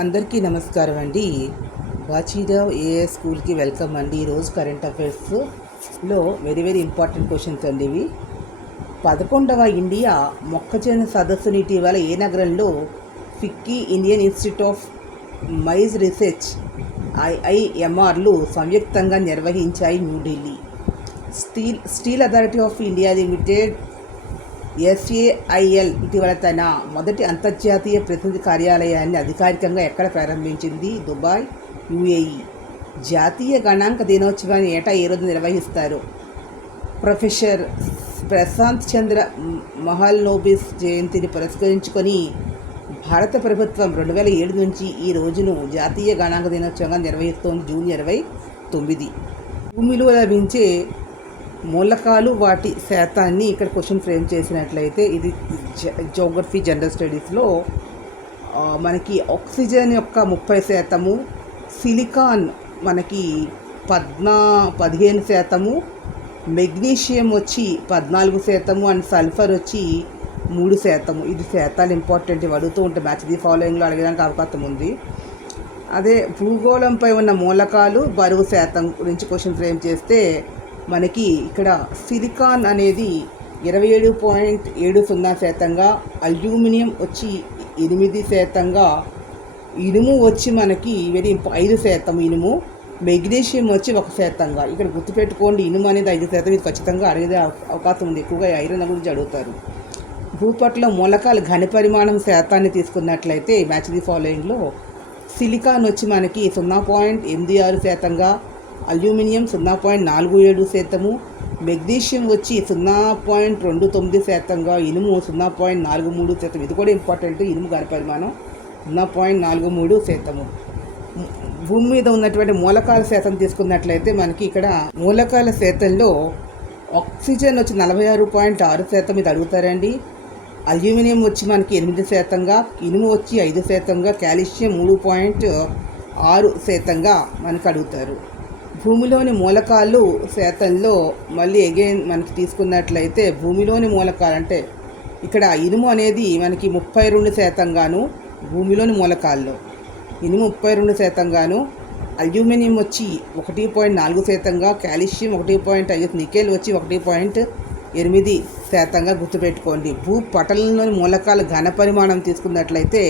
అందరికీ నమస్కారం అండి. వాచీరావ్ ఏఏ స్కూల్కి వెల్కమ్ అండి. ఈరోజు కరెంట్ అఫైర్స్లో వెరీ వెరీ ఇంపార్టెంట్ క్వశ్చన్స్ అండి ఇవి. 11వ ఇండియా మొక్కజొన్న సదస్సుని ఇటీవల ఏ నగరంలో FICCI Indian institute of maize research IIMRలు సంయుక్తంగా నిర్వహించాయి? New Delhi. Steel authority of India limited SAIL ఇటీవల తన మొదటి అంతర్జాతీయ ప్రతినిధి కార్యాలయాన్ని అధికారికంగా ఎక్కడ ప్రారంభించింది? Dubai, UAE. జాతీయ గణాంక దినోత్సవాన్ని ఏటా ఏ రోజు నిర్వహిస్తారు? ప్రొఫెసర్ ప్రశాంత్ చంద్ర మహల్నోబిస్ జయంతిని పురస్కరించుకొని భారత ప్రభుత్వం 2007 నుంచి ఈ రోజును జాతీయ గణాంక దినోత్సవంగా నిర్వహిస్తోంది. జూన్ 29. భూమిలో లభించే మూలకాలు వాటి శాతాన్ని ఇక్కడ క్వశ్చన్ ఫ్రేమ్ చేసినట్లయితే ఇది జోగ్రఫీ జనరల్ స్టడీస్లో మనకి ఆక్సిజన్ యొక్క 30%, సిలికాన్ మనకి 15%, మెగ్నీషియం వచ్చి 14% అండ్ సల్ఫర్ వచ్చి 3%. ఇది శాతాలు ఇంపార్టెంట్, ఇవి అడుగుతూ ఉంటే మ్యాచ్ ది ఫాలోయింగ్లో అడగడానికి అవకాశం ఉంది. అదే భూగోళంపై ఉన్న మూలకాలు బరువు శాతం గురించి క్వశ్చన్ ఫ్రేమ్ చేస్తే మనకి ఇక్కడ సిలికాన్ అనేది 27.70%, అల్యూమినియం వచ్చి 8%, ఇనుము వచ్చి మనకి 5% ఇనుము, మెగ్నీషియం వచ్చి 1%. ఇక్కడ గుర్తుపెట్టుకోండి, ఇనుము అనేది 5%, ఇది ఖచ్చితంగా అడిగే అవకాశం ఉంది. ఎక్కువగా ఐరన్ గురించి అడుగుతారు. భూపట్ల మూలకాల ఘన పరిమాణం శాతాన్ని తీసుకున్నట్లయితే మ్యాచ్ ది ఫాలోయింగ్లో సిలికాన్ వచ్చి మనకి 0.86%, అల్యూమినియం 0.47%, మెగ్నీషియం వచ్చి 0.29%, ఇనుము 0.43%. ఇది కూడా ఇంపార్టెంట్, ఇనుము ఘన పరిమాణం 0.43%. భూమి మీద ఉన్నటువంటి మూలకాల శాతం తీసుకున్నట్లయితే మనకి ఇక్కడ మూలకాల శాతంలో ఆక్సిజన్ వచ్చి 46.6%, ఇది అడుగుతారండి. అల్యూమినియం వచ్చి మనకి 8%, ఇనుము వచ్చి 5%, కాల్షియం 3.6%గా మనకు అడుగుతారు. భూమిలోని మూలకాలు శాతంలో మళ్ళీ అగైన్ మనకి తీసుకున్నట్లయితే భూమిలోని మూలకాలు అంటే ఇక్కడ ఇనుము అనేది మనకి 32%, భూమిలోని మూలకాల్లో ఇనుము 32%, అల్యూమినియం వచ్చి 1.4%, కాల్షియం 1.5%, నికెల్ వచ్చి 1.8%. గుర్తుపెట్టుకోండి. భూపటలంలోని మూలకాల ఘన పరిమాణం తీసుకున్నట్లయితే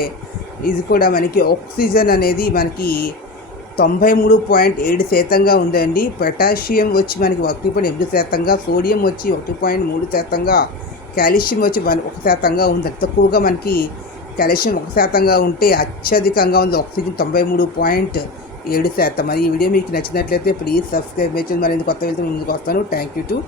ఇది కూడా మనకి ఆక్సిజన్ అనేది మనకి 93.7% ఉందండి. పొటాషియం వచ్చి మనకి 1.8%, సోడియం వచ్చి 1.3%, కాల్షియం వచ్చి 1% ఉంది. తక్కువగా మనకి కాల్షియం 1% ఉంటే అత్యధికంగా ఉంది ఆక్సిజన్ 93.7%. మరి ఈ వీడియో మీకు నచ్చినట్లయితే ప్లీజ్ సబ్స్క్రైబ్ చేయండి. మరి కొత్త వెళ్తే ముందుకు వస్తాను. Thank you to